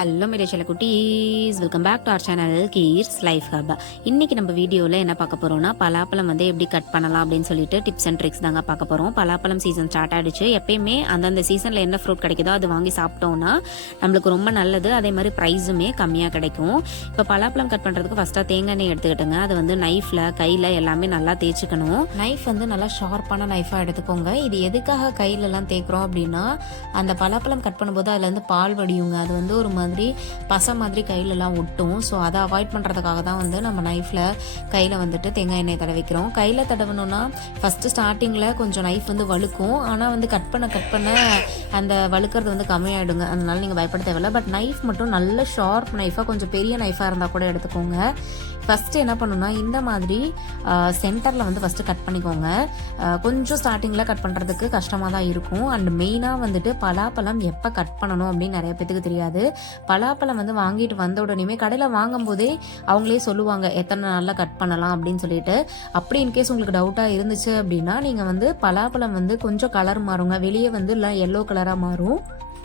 Hello மேரேஜில் குட்டீஸ், welcome back to our channel கீர்ஸ் லைஃப் ஹப். இன்றைக்கி நம்ம வீடியோவில் என்ன பார்க்க போகிறோம்னா, பலாப்பழம் வந்து எப்படி கட் பண்ணலாம் அப்படின்னு சொல்லிட்டு டிப்ஸ் அண்ட் ட்ரிக்ஸ் தாங்க பார்க்க போகிறோம். பலாப்பழம் சீசன் ஸ்டார்ட் ஆகிடுச்சு. எப்பயுமே அந்தந்த சீசனில் என்ன ஃப்ரூட் கிடைக்குதோ அது வாங்கி சாப்பிட்டோம்னா நம்மளுக்கு ரொம்ப நல்லது. அதே மாதிரி ப்ரைஸுமே கம்மியாக கிடைக்கும். இப்போ பலாப்பழம் கட் பண்ணுறதுக்கு ஃபஸ்ட்டாக தேங்காய் எண்ணெய் எடுத்துக்கிட்டுங்க. அது வந்து நைஃப்பில் கையில் எல்லாமே நல்லா தேய்ச்சிக்கணும். நைஃப் வந்து நல்லா ஷார்ப்பான நைஃபாக எடுத்துக்கோங்க. இது எதுக்காக கையிலலாம் தேய்க்கிறோம் அப்படின்னா, அந்த பலாப்பழம் கட் பண்ணும்போது அதில் வந்து பால் வடியுங்க. அது வந்து ஒரு மாதிரி பசை மாதிரி கையிலலாம் ஒட்டும். ஸோ அதை அவாய்ட் பண்ணுறதுக்காக தான் வந்து நம்ம நைஃப்பில் கையில் வந்துட்டு தேங்காய் எண்ணெய் தடவிக்கிறோம். கையில் தடவணும்னா ஃபஸ்ட்டு ஸ்டார்டிங்கில் கொஞ்சம் நைஃப் வந்து வழுக்கும். ஆனால் வந்து கட் பண்ண அந்த வழுக்கிறது வந்து கம்மியாயிடுங்க. அதனால நீங்கள் பயப்பட தேவையில்லை. பட் நைஃப் மட்டும் நல்ல ஷார்ப் நைஃபாக, கொஞ்சம் பெரிய நைஃபாக இருந்தால் கூட எடுத்துக்கோங்க. ஃபஸ்ட்டு என்ன பண்ணணும்னா, இந்த மாதிரி சென்டரில் வந்து ஃபஸ்ட்டு கட் பண்ணிக்கோங்க. கொஞ்சம் ஸ்டார்டிங்கில் கட் பண்ணுறதுக்கு கஷ்டமாக தான் இருக்கும். அண்ட் மெயினாக வந்துட்டு பலாப்பழம் எப்போ கட் பண்ணணும் அப்படின்னு நிறைய பேத்துக்கு தெரியாது. பலாப்பழம் வந்து வாங்கிட்டு வந்த உடனே கடையில் வாங்கும் போதே அவங்களே சொல்லுவாங்க எத்தனை நாளில் கட் பண்ணலாம் அப்படின்னு சொல்லிட்டு. அப்படி இன்கேஸ் உங்களுக்கு டவுட்டாக இருந்துச்சு அப்படின்னா, நீங்கள் வந்து பலாப்பழம் வந்து கொஞ்சம் கலர் மாறுங்க. வெளியே வந்து இல்லை எல்லோ கலராக மாறும்.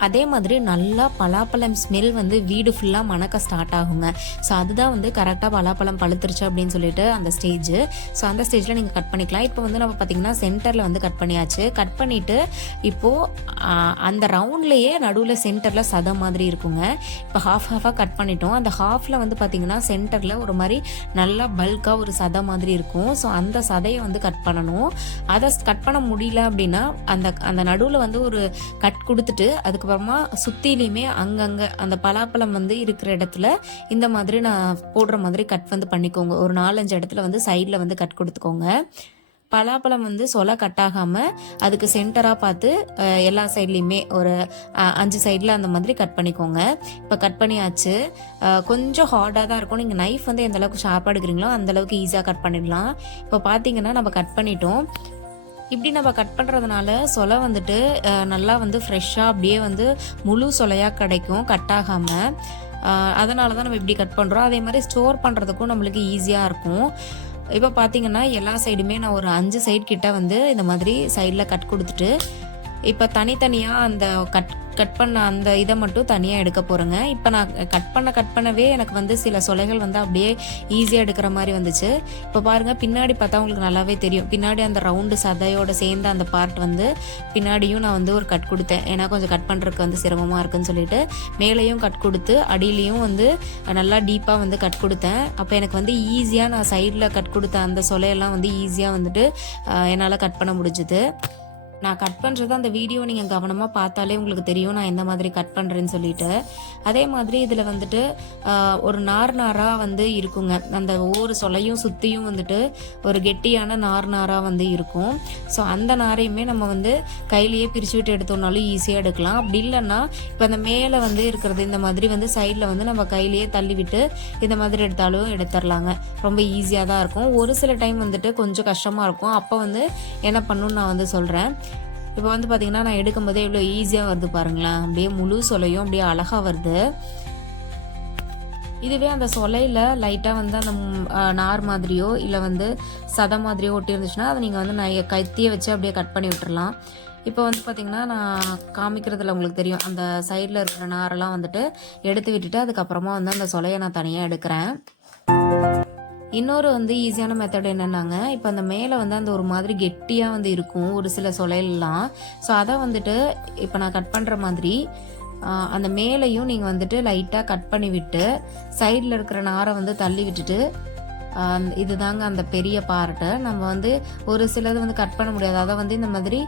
அதே மாதிரி நல்லா பலாப்பழம் ஸ்மெல் வந்து வீடு ஃபுல்லாக மணக்க ஸ்டார்ட் ஆகுங்க. ஸோ அதுதான் வந்து கரெக்டாக பலாப்பழம் பழுத்துருச்சு அப்படின்னு சொல்லிட்டு அந்த ஸ்டேஜ். ஸோ அந்த ஸ்டேஜில் நீங்கள் கட் பண்ணிக்கலாம். இப்போ வந்து நம்ம பார்த்திங்கன்னா சென்டரில் வந்து கட் பண்ணியாச்சு. கட் பண்ணிவிட்டு இப்போது அந்த ரவுண்ட்லேயே நடுவில் சென்டரில் சதை மாதிரி இருக்குங்க. இப்போ ஹாஃபாக கட் பண்ணிட்டோம். அந்த ஹாஃபில் வந்து பார்த்திங்கன்னா சென்டரில் ஒரு மாதிரி நல்லா பல்காக ஒரு சதை மாதிரி இருக்கும். ஸோ அந்த சதையை வந்து கட் பண்ணணும். அதை கட் பண்ண முடியல அப்படின்னா அந்த நடுவில் வந்து ஒரு கட் கொடுத்துட்டு அதுக்கப்புறமா சுற்றிலையுமே அங்கங்கே அந்த பலாப்பழம் வந்து இருக்கிற இடத்துல இந்த மாதிரி நான் போடுற மாதிரி கட் வந்து பண்ணிக்கோங்க. ஒரு 4-5 இடத்துல வந்து சைடில் வந்து கட் கொடுத்துக்கோங்க. பலாப்பழம் வந்து சொலை கட் ஆகாமல் அதுக்கு சென்டராக பார்த்து எல்லா சைட்லேயுமே ஒரு 5 சைடில் அந்த மாதிரி கட் பண்ணிக்கோங்க. இப்போ கட் பண்ணியாச்சு. கொஞ்சம் ஹார்டாக தான் இருக்கும். நீங்கள் நைஃப் வந்து எந்த அளவுக்கு ஷார்ப்பாக எடுக்கிறீங்களோ அந்தளவுக்கு ஈஸியாக கட் பண்ணிடலாம். இப்போ பார்த்தீங்கன்னா நம்ம கட் பண்ணிட்டோம். இப்படி நம்ம கட் பண்ணுறதுனால சொலை வந்துட்டு நல்லா வந்து ஃப்ரெஷ்ஷாக அப்படியே வந்து முழு சொலையாக கிடைக்கும், கட் ஆகாமல். அதனால தான் நம்ம இப்படி கட் பண்ணுறோம். அதே மாதிரி ஸ்டோர் பண்ணுறதுக்கும் நம்மளுக்கு ஈஸியாக இருக்கும். இப்போ பார்த்தீங்கன்னா எல்லா சைடுமே நான் ஒரு 5 சைடு கிட்ட வந்து இந்த மாதிரி சைடில் கட் கொடுத்துட்டு இப்போ தனித்தனியாக அந்த கட் பண்ண அந்த இதை மட்டும் தனியாக எடுக்க போகிறேங்க. இப்போ நான் கட் பண்ணவே எனக்கு வந்து சில சொலைகள் வந்து அப்படியே ஈஸியாக எடுக்கிற மாதிரி வந்துச்சு. இப்போ பாருங்கள், பின்னாடி பார்த்தா உங்களுக்கு நல்லாவே தெரியும். பின்னாடி அந்த ரவுண்டு சதையோடு சேர்ந்த அந்த பார்ட் வந்து பின்னாடியும் நான் வந்து ஒரு கட் கொடுத்தேன். ஏன்னா கொஞ்சம் கட் பண்ணுறதுக்கு வந்து சிரமமாக இருக்குன்னு சொல்லிட்டு மேலேயும் கட் கொடுத்து அடியிலையும் வந்து நல்லா டீப்பாக வந்து கட் கொடுத்தேன். அப்போ எனக்கு வந்து ஈஸியாக நான் சைடில் கட் கொடுத்த அந்த சொலையெல்லாம் வந்து ஈஸியாக வந்துட்டு என்னால் கட் பண்ண முடிஞ்சுது. நான் கட் பண்ணுறது அந்த வீடியோ நீங்கள் கவனமாக பார்த்தாலே உங்களுக்கு தெரியும் நான் எந்த மாதிரி கட் பண்ணுறேன்னு சொல்லிட்டு. அதே மாதிரி இதில் வந்துட்டு ஒரு நாராக வந்து இருக்குங்க. அந்த ஒவ்வொரு சொலையும் சுற்றியும் வந்துட்டு ஒரு கெட்டியான நாராக வந்து இருக்கும். ஸோ அந்த நாரையுமே நம்ம வந்து கையிலேயே பிரித்து விட்டு எடுத்தோம்னாலும் ஈஸியாக எடுக்கலாம். அப்படி இல்லைன்னா இப்போ அந்த மேலே வந்து இருக்கிறது இந்த மாதிரி வந்து சைடில் வந்து நம்ம கையிலேயே தள்ளி விட்டு இந்த மாதிரி எடுத்தாலும் எடுத்துடலாங்க. ரொம்ப ஈஸியாக தான் இருக்கும். ஒரு சில டைம் வந்துட்டு கொஞ்சம் கஷ்டமாக இருக்கும். அப்போ வந்து என்ன பண்ணணும்னு நான் வந்து சொல்கிறேன். இப்போ வந்து பார்த்திங்கன்னா நான் எடுக்கும்போதே எவ்வளோ ஈஸியாக வருது பாருங்களேன். அப்படியே முழு சொலையும் அப்படியே அழகாக வருது. இதுவே அந்த சொலையில் லைட்டாக வந்து அந்த நார் மாதிரியோ இல்லை வந்து சதை மாதிரியோ ஒட்டி இருந்துச்சுன்னா அதை நீங்கள் வந்து கத்தியை வச்சு அப்படியே கட் பண்ணி விட்டுறலாம். இப்போ வந்து பார்த்திங்கன்னா நான் காமிக்கிறதுல உங்களுக்கு தெரியும், அந்த சைடில் இருக்கிற நாரெல்லாம் வந்துட்டு எடுத்து விட்டுட்டு அதுக்கப்புறமா வந்து அந்த சொலையை நான் தனியாக எடுக்கிறேன். இன்னொரு வந்து ஈஸியான மெத்தட் என்னென்னாங்க, இப்போ அந்த மேலே வந்து அந்த ஒரு மாதிரி கெட்டியாக வந்து இருக்கும் ஒரு சில சொலையெல்லாம். ஸோ அதை வந்துட்டு இப்போ நான் கட் பண்ணுற மாதிரி அந்த மேலேயும் நீங்கள் வந்துட்டு லைட்டாக கட் பண்ணி விட்டு சைடில் இருக்கிற நாரை வந்து தள்ளி விட்டுட்டு இதுதாங்க அந்த பெரிய பார்ட்டு. நம்ம வந்து ஒரு சிலது வந்து கட் பண்ண முடியாது. அதை வந்து இந்த மாதிரி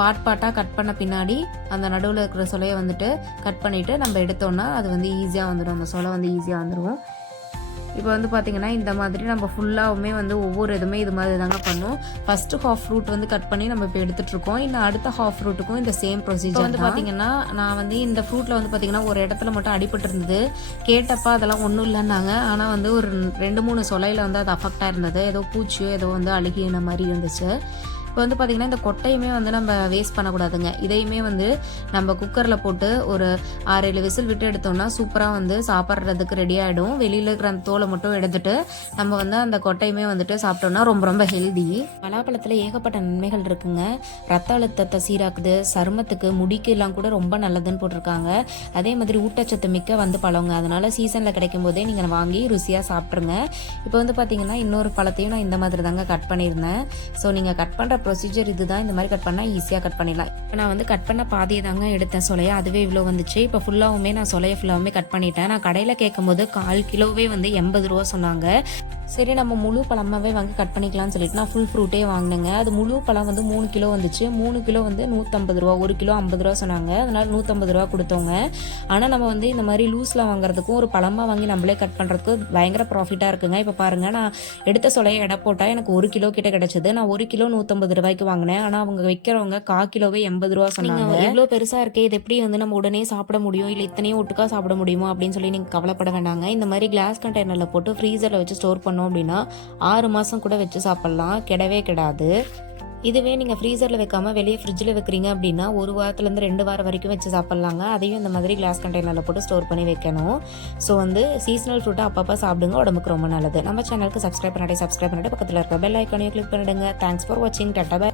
பாட்டாக கட் பண்ண பின்னாடி அந்த நடுவில் இருக்கிற சொலையை வந்துட்டு கட் பண்ணிவிட்டு நம்ம எடுத்தோன்னா அது வந்து ஈஸியாக வந்துடும். அந்த சொலை வந்து ஈஸியாக வந்துடும். இப்போ வந்து பார்த்திங்கன்னா இந்த மாதிரி நம்ம ஃபுல்லாகவுமே வந்து ஒவ்வொரு இதுவுமே இது மாதிரி தாங்க பண்ணும். ஃபஸ்ட்டு ஹாஃப் ஃப்ரூட் வந்து கட் பண்ணி நம்ம இப்போ எடுத்துகிட்ருக்கோம். இன்னும் அடுத்த ஹாஃப் ஃப்ரூட்டுக்கும் இந்த சேம் ப்ரொசீஜர் வந்து பார்த்திங்கன்னா நான் வந்து இந்த ஃப்ரூட்டில் வந்து பார்த்திங்கன்னா ஒரு இடத்துல மட்டும் அடிபட்டு இருந்தது. கேட்டப்போ அதெல்லாம் ஒன்றும் இல்லைன்னாங்க. ஆனால் வந்து ஒரு 2-3 சொலையில் வந்து அது அஃபெக்டாக இருந்தது. ஏதோ பூச்சியோ ஏதோ வந்து அழுகின மாதிரி இருந்துச்சு. இப்போ வந்து பார்த்திங்கன்னா இந்த கொட்டையுமே வந்து நம்ம வேஸ்ட் பண்ணக்கூடாதுங்க. இதையுமே வந்து நம்ம குக்கரில் போட்டு ஒரு 6-7 விசில் விட்டு எடுத்தோம்னா சூப்பராக வந்து சாப்பிட்றதுக்கு ரெடி ஆகிடும். வெளியில் இருக்கிற அந்த தோலை மட்டும் எடுத்துட்டு நம்ம வந்து அந்த கொட்டையுமே வந்துட்டு சாப்பிட்டோம்னா ரொம்ப ரொம்ப ஹெல்தி. பலாப்பழத்தில் ஏகப்பட்ட நன்மைகள் இருக்குங்க. ரத்த அழுத்தத்தை சீராக்குது, சருமத்துக்கு முடிக்கு எல்லாம் கூட ரொம்ப நல்லதுன்னு போட்டிருக்காங்க. அதே மாதிரி ஊட்டச்சத்து மிக்க வந்து பழங்க. அதனால சீசனில் கிடைக்கும் போதே நீங்கள் வாங்கி ருசியாக சாப்பிட்ருங்க. இப்போ வந்து பார்த்தீங்கன்னா இன்னொரு பழத்தையும் நான் இந்த மாதிரி தாங்க கட் பண்ணியிருந்தேன். ஸோ நீங்கள் கட் பண்ணுற ப்ரொசீஜர் இதுதான். இந்த மாதிரி கட் பண்ணால் ஈஸியாக கட் பண்ணிடலாம். இப்போ நான் வந்து கட் பண்ண பாதியை தாங்க எடுத்தேன் சொலையை. அதுவே இவ்வளோ வந்துச்சு. இப்போ ஃபுல்லாகவுமே நான் சொலையை ஃபுல்லாகவுமே கட் பண்ணிட்டேன். நான் கடையில் கேட்கும்போது 1/4 கிலோவே வந்து 80 ரூபா சொன்னாங்க. சரி நம்ம முழு பழமாகவே வாங்கி கட் பண்ணிக்கலாம்னு சொல்லிட்டு நான் ஃபுல் ஃப்ரூட்டே வாங்கினேங்க. அது முழு பழம் வந்து 3 கிலோ வந்துச்சு. 3 கிலோ வந்து 150 ரூபா, 1 கிலோ 50 ரூபா சொன்னாங்க. அதனால 150 ரூபா கொடுத்தோங்க. ஆனால் நம்ம வந்து இந்த மாதிரி லூஸில் வாங்குறதுக்கும் ஒரு பழமாக வாங்கி நம்மளே கட் பண்ணுறதுக்கும் பயங்கர ப்ராஃபிட்டாக இருக்குங்க. இப்போ பாருங்கள், நான் எடுத்த சொலையை எடை போட்டால் எனக்கு 1 கிலோ கிட்ட கிடச்சிது. நான் 1 கிலோ 150 ரூபாய்க்கு வாங்கினேன். ஆனால் அவங்க விற்கிறவங்க 1/4 கிலோவே 80 ரூபா சொன்னாங்க. இவ்வளோ பெருசாக இருக்கே, இது எப்படி வந்து நம்ம உடனே சாப்பிட முடியும், இல்லை இத்தனையும் ஒட்டுக்கா சாப்பிட முடியுமா அப்படின்னு சொல்லி நீங்கள் கவலைப்பட வேண்டாங்க. இந்த மாதிரி கிளாஸ் கண்டெய்னரில் போட்டு ஃப்ரீசரில் வச்சு ஸ்டோர் பண்ணோம் அப்படின்னா 6 மாதம் கூட வச்சு சாப்பிட்லாம், கெடவே கெடாது. இதுவே நீங்கள் ஃப்ரீசரில் வைக்காமல் வெளியே ஃப்ரிட்ஜில் வைக்கிறீங்க அப்படின்னா 1 வாரத்துலேருந்து 2 வாரம் வரைக்கும் வச்சு சாப்பிட்லாங்க. அதையும் இந்த மாதிரி கிளாஸ் கண்டெய்னரில் போட்டு ஸ்டோர் பண்ணி வைக்கணும். ஸோ வந்து சீசனல் ஃப்ரூட்டை அப்பப்போ சாப்பிடுங்க, உடம்புக்கு ரொம்ப நல்லது. நம்ம சேனலுக்கு சப்ஸ்கிரைப் பண்ணிட்டு பக்கத்தில் இருக்க பெல் ஐக்கானையும் கிளிக் பண்ணிடுங்க. தேங்க்ஸ் ஃபார் வாட்சிங். Tata bye.